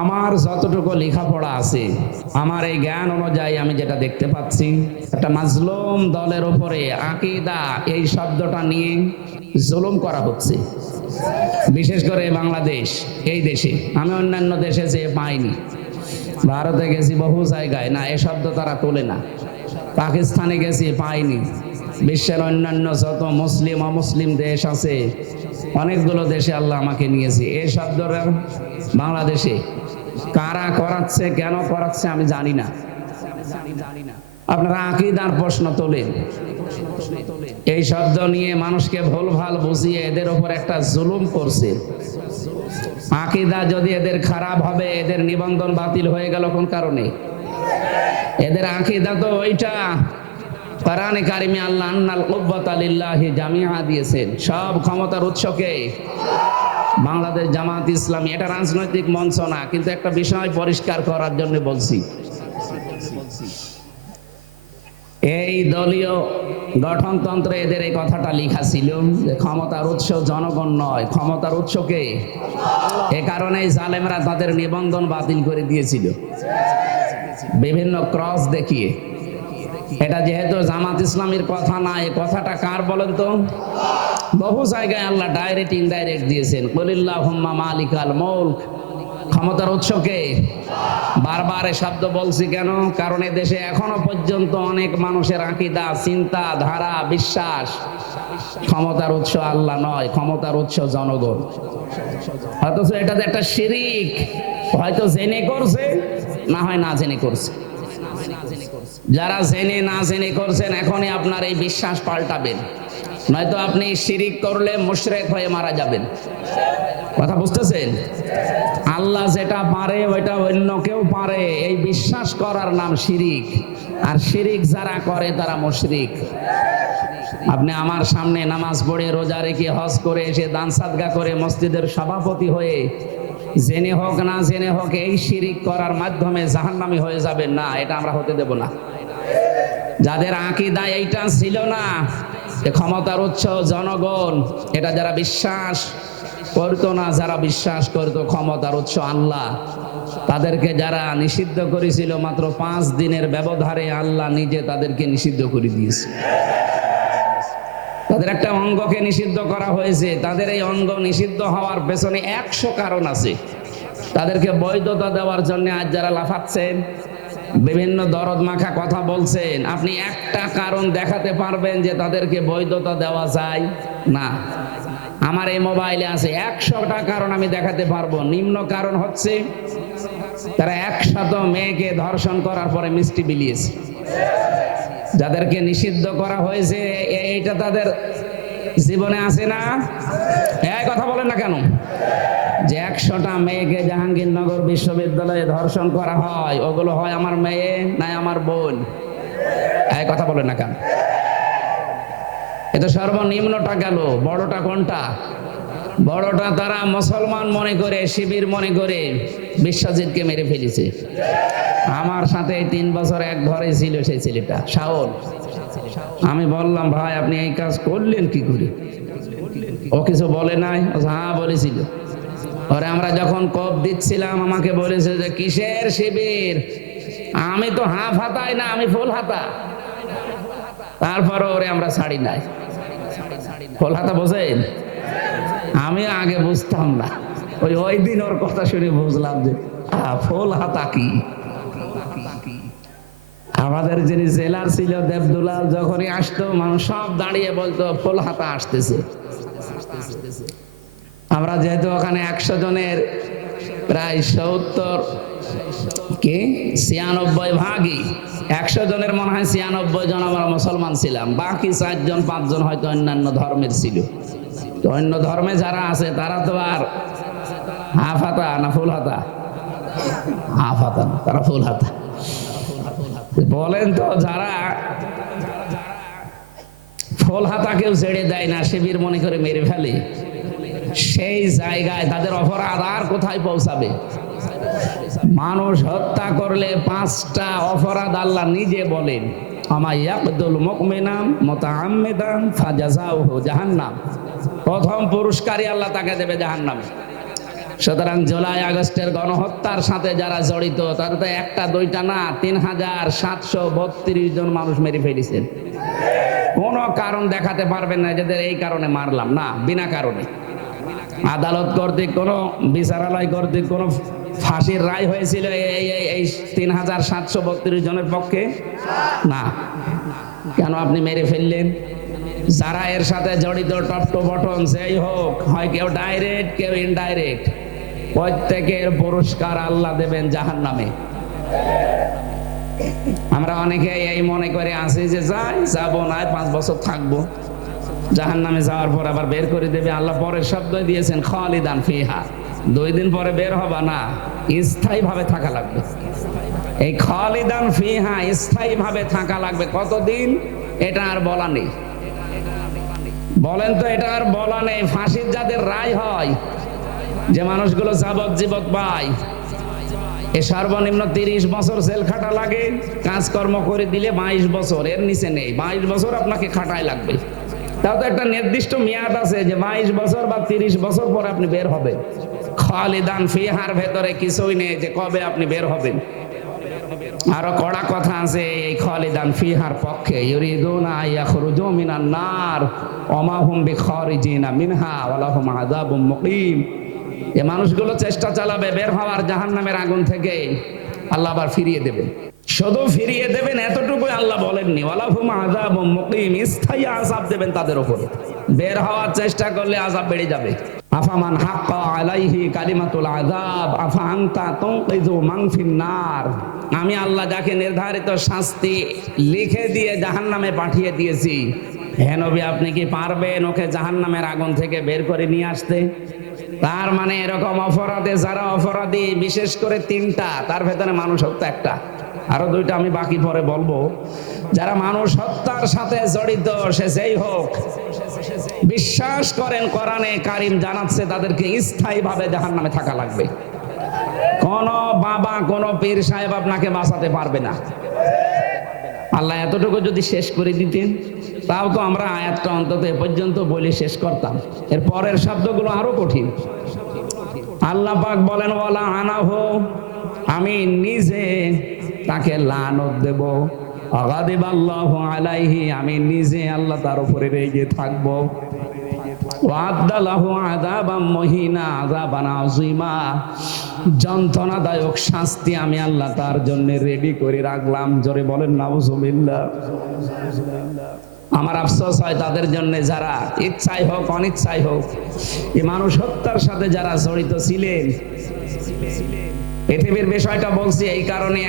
আমার যতটুকু লেখাপড়া আছে, আমার এই জ্ঞান অনুযায়ী আমি যেটা দেখতে পাচ্ছি, একটা মাজলুম দলের উপরে আকিদা, এই শব্দটা নিয়ে জুলুম করা হচ্ছে। বিশেষ করে বাংলাদেশ, এই দেশে, আমি অন্যান্য দেশে যে পাইনি, ভারতে গেছি বহু জায়গায়, না, এ শব্দ তারা তোলে না। পাকিস্তানে গেছি, পাইনি। বিশ্বের অন্যান্য যত মুসলিম, অমুসলিম দেশ আছে অনেকগুলো দেশে আল্লাহ আমাকে নিয়েছে। এই শব্দটা বাংলাদেশে কারা করাচ্ছে, কেন করাচ্ছে আমি জানি না। আপনারা আকিদার প্রশ্ন তোলেন। এই শব্দ নিয়ে মানুষকে ভুলভাল বুঝিয়ে এদের উপর একটা জুলুম করছে। আকিদা যদি এদের খারাপ হবে, এদের নিবন্ধন বাতিল হয়ে গেল কোন কারণে? এদের আকিদা তো ওইটা। কোরআনে কারিমে আল্লাহ আন্নাল কুব্বাত লিল্লাহি জামিআ দিয়েছেন। সব ক্ষমতার উৎসকে বাংলাদেশ জামাত ইসলামী, এটা রাজনৈতিক মঞ্চ না, কিন্তু একটা বিষয় পরিষ্কার করার জন্য বলছি। এই দলীয় গঠনতন্ত্রে এদের এই কথাটা লেখা ছিল যে ক্ষমতার উৎস জনগণ নয়, ক্ষমতার উৎসকে এ কারণেই জালেমরা তাদের নিবন্ধন বাতিল করে দিয়েছিল। বিভিন্ন ক্রস দেখিয়ে এটা যেহেতু জামাত ইসলামীর কথা না, এই কথাটা কার বলেন তো? বহু জায়গায় আল্লাহ ডাইরেক্ট ইনডাইরেক্ট দিয়েছেন। কলিল্লাহ মালিক। আল মৌল ক্ষমতার উৎসকে বারবার এ শব্দ বলছি কেন? কারণ এ দেশে এখনও পর্যন্ত অনেক মানুষের আকিদা, চিন্তা, ধারা, বিশ্বাস। ক্ষমতার উৎস আল্লাহ নয়, ক্ষমতার উৎস জনগণ। অথচ এটাতে একটা শিরিক, হয়তো জেনে করছে, না হয় না জেনে করছে। যারা জেনে না জেনে করছেন, এখনই আপনার এই বিশ্বাস পাল্টাবেন। নয়তো আপনি শিরিক করলে মুশরেক হয়ে মারা যাবেন। কথা বুঝতেছেন? আল্লাহ যেটা পারে, ওইটা অন্য কেউ পারে। এই বিশ্বাস করার নাম শিরিক। আর শিরিক যারা করে, তারা মুশরিক। আপনি আমার সামনে নামাজ পড়ে, রোজা রেখে হজ করে এসে দান সাদগা করে মসজিদের সভাপতি হয়ে, জেনে হোক না জেনে হোক, এই শিরিক করার মাধ্যমে জাহান্নামি হয়ে যাবেন। না, এটা আমরা হতে দেব না। যাদের আকিদা এইটা ছিল না ক্ষমতার উৎস জনগণ, এটা যারা বিশ্বাস করতো না, যারা বিশ্বাস করতো ক্ষমতার উৎস আল্লাহ, তাদেরকে যারা নিষিদ্ধ করেছিল মাত্র পাঁচ দিনের ব্যবধানে আল্লাহ নিজে তাদেরকে নিষিদ্ধ করে দিয়েছে। তাদের একটা অঙ্গকে নিষিদ্ধ করা হয়েছে, তাদের এই অঙ্গ নিষিদ্ধ হওয়ার পেছনে একশো কারণ আছে। তাদেরকে বৈধতা দেওয়ার জন্য আজ যারা লাফাচ্ছেন বিভিন্ন দরদ মাখা কথা বলছেন। আপনি একটা কারণ দেখাতে পারবেন যে তাদেরকে বৈধতা দেওয়া যায় না। আমার এই মোবাইলে আছে একশোটা কারণ আমি দেখাতে পারব। নিম্ন কারণ হচ্ছে, তারা একশত মেয়েকে ধর্ষণ করার পরে মিষ্টি বিলিয়েছে। যাদেরকে নিষিদ্ধ করা হয়েছে এইটা তাদের জীবনে আছে না? এই কথা বলেন না কেন? যে একশোটা মেয়েকে জাহাঙ্গীরনগর বিশ্ববিদ্যালয়ে ধর্ষণ করা হয়, ওগুলো হয় আমার মেয়ে না আমার বোন। এই কথা বলেন না কেন? এটা সর্বনিম্নটা গেল, বড়টা কোনটা? বড়টা তারা মুসলমান মনে করে, শিবির মনে করে বিশ্বজিৎকে মেরে ফেলেছে। আমার সাথে তিন বছর এক ঘরে ছিল সেই ছেলেটা, শাওন। আমি বললাম, ভাই, আপনি এই কাজ করলেন কি করে? ও কিছু বলে নাই হ্যাঁ বলেছিল। ওরে আমরা যখন কপ দিচ্ছিলাম, আমাকে বলেছে যে, কিসের শিবির? আমি তো হাফ হাতাই না, আমি ফুল হাতা। তারপর ওরে আমরা ছাড়ি নাই। ফুল হাতা বোঝেন? আমি আগে বুঝতাম না। ওই ওই দিন ওর কথা শুনে বুঝলাম যে ফুল হাতা কি? আমাদের যিনি জেলার ছিল, দেবদুলাল যখনই আসতো, মানুষ সব দাঁড়িয়ে বলতো, ফুল হাতা আসতেছে। আমরা যেহেতু ওখানে একশো জনের প্রায় সত্তর, কি? ছিয়ানব্বই ভাগই। একশো জনের মনে হয় ছিয়ানব্বই জন আমরা মুসলমান ছিলাম। বাকি চারজন, পাঁচজন হয়তো অন্যান্য ধর্মের ছিল। তো অন্য ধর্মে যারা আছে, তারা তো আর হাফ হাতা না ফুল হাতা হাফ হাতা তারা ফুল হাতা বলেন তো, যারা ফুল হাতা কেউ ছেড়ে দেয় না, শিবির মনে করে মেরে ফেলে। সেই জায়গায় তাদের অপরাধ আর কোথায় পৌঁছাবে? মানুষ হত্যা করলে পাঁচটা অপরাধ আল্লাহ নিজে বলেন, আমা ইয়াকদুল মুকমিনাম মুতাআম্মিদান ফাজাযাউহু জাহান্নাম। প্রথম পুরস্কারই আল্লাহ তাকে দেবে সুতরাং জুলাই আগস্টের গণহত্যার সাথে যারা জড়িত, তারা তো একটা, দুইটা না, তিন হাজার সাতশো বত্রিশ জন মানুষ মেরে ফেলেছেন। কোনো কারণ দেখাতে পারবেন না যাদের এই কারণে মারলাম। না, বিনা কারণে। আদালত কর্তৃক কোনো বিচারালয় কর্তৃক কোনো ফাঁসির রায় হয়েছিল এই- এই তিন হাজার সাতশো বত্রিশ জনের পক্ষে? না। কেন আপনি মেরে ফেললেন? যারা এর সাথে জড়িত টপ টু বটন সেই হোক, হয় কেউ ডাইরেক্ট কেউ ইনডাইরেক্ট প্রত্যেকের পুরস্কার আল্লাহ দেবেন জাহান নামে আমরা অনেকে এই মনে করে আসি যে যাই, যাব না পাঁচ বছর থাকব। জাহান নামে যাওয়ার পর আবার বের করে দেবে। আল্লাহ পরের শব্দ দিয়েছেন, খালিদান ফিহা। দুই দিন পরে বের হবা না স্থায়ী ভাবে থাকা লাগবে। এই খালিদান ফিহা স্থায়ী ভাবে থাকা লাগবে। কতদিন? এটা আর বলা নেই। বলেন তো, এটা আর বলা নেই। ফাঁসির যাদের রায় হয়, যে মানুষগুলো যাবজ্জীবত পায়, এ সর্বনিম্ন তিরিশ বছর জেল খাটা লাগে, কাজকর্ম করে দিলে বাইশ বছর, এর নিচে নেই। বাইশ বছর আপনাকে খাটায় লাগবে। তাও তো একটা নির্দিষ্ট মেয়াদ আছে যে বাইশ বছর বা তিরিশ বছর পর আপনি বের হবেন। খালিদান ফিহার ভেতরে কিছুই নেই যে কবে আপনি বের হবেন। আরও কড়া কথা আছে, এই খালিদান ফিহার পক্ষে নার, ওমা হুম মিনহা ওয়ালাহুম আযাবুম মুকিম। এ মানুষগুলো চেষ্টা চালাবে বের হওয়ার জাহান্নামের আগুন থেকে। আল্লাহ আবার ফিরিয়ে দেবেন শুধু ফিরিয়ে দেবেন এতটুকু আল্লাহ বলেননি। ওয়ালাহুম মুকিম, স্থায়ী আযাব দেবেন তাদের উপরে। বের হওয়ার চেষ্টা করলে আযাব বেড়ে যাবে। আফামান হাক্কা আলাইহি কালিমাতুল আযাব তুনকিযু মান ফিন নার। আমি আল্লাহ যাকে নির্ধারিত শাস্তি লিখে দিয়ে জাহান্নামে পাঠিয়ে দিয়েছি। হে নবী, আপনি কি পারবেন ওকে জাহান্নামের আগুন থেকে বের করে নিয়ে আসতে? তার মানে এরকম অপরাধে, যারা অপরাধী, বিশেষ করে তিনটা, তার ভেতরে মানুষ হত্যা একটা। আরও দুইটা আমি বাকি পরে বলব। যারা মানুষ হত্যার সাথে জড়িত, সে যেই হোক, বিশ্বাস করেন কোরআনে কারিম জানাচ্ছে তাদেরকে স্থায়ী ভাবে জাহান নামে থাকা লাগবে। কোন বাবা, কোন পীর সাহেব আপনাকে বাঁচাতে পারবে না। আল্লাহ এতটুকু যদি শেষ করে দিতেন, তাও তো আমরা আয়াতটা অন্তত এ পর্যন্ত বলে শেষ করতাম। এর পরের শব্দগুলো আরও কঠিন। আল্লাহ পাক বলেন, ওয়ালা আনাহু, আমি নিজে তাকে লানত দেব। আল্লাহ আলাইহি, আমি নিজে আল্লাহ তার উপরে রেগে থাকব। যন্ত্রণাদায়ক শাস্তি আমি আল্লাহ তার জন্য রেডি করে রাখলাম। জোরে বলেন, নাউজুবিল্লাহ। আমার আফসোস হয় তাদের জন্য যারা ইচ্ছাই হোক অনিচ্ছাই হোক, এই মানুষ হত্যার সাথে যারা জড়িত ছিলেন। পৃথিবীর বিষয়টা বলছি এই কারণে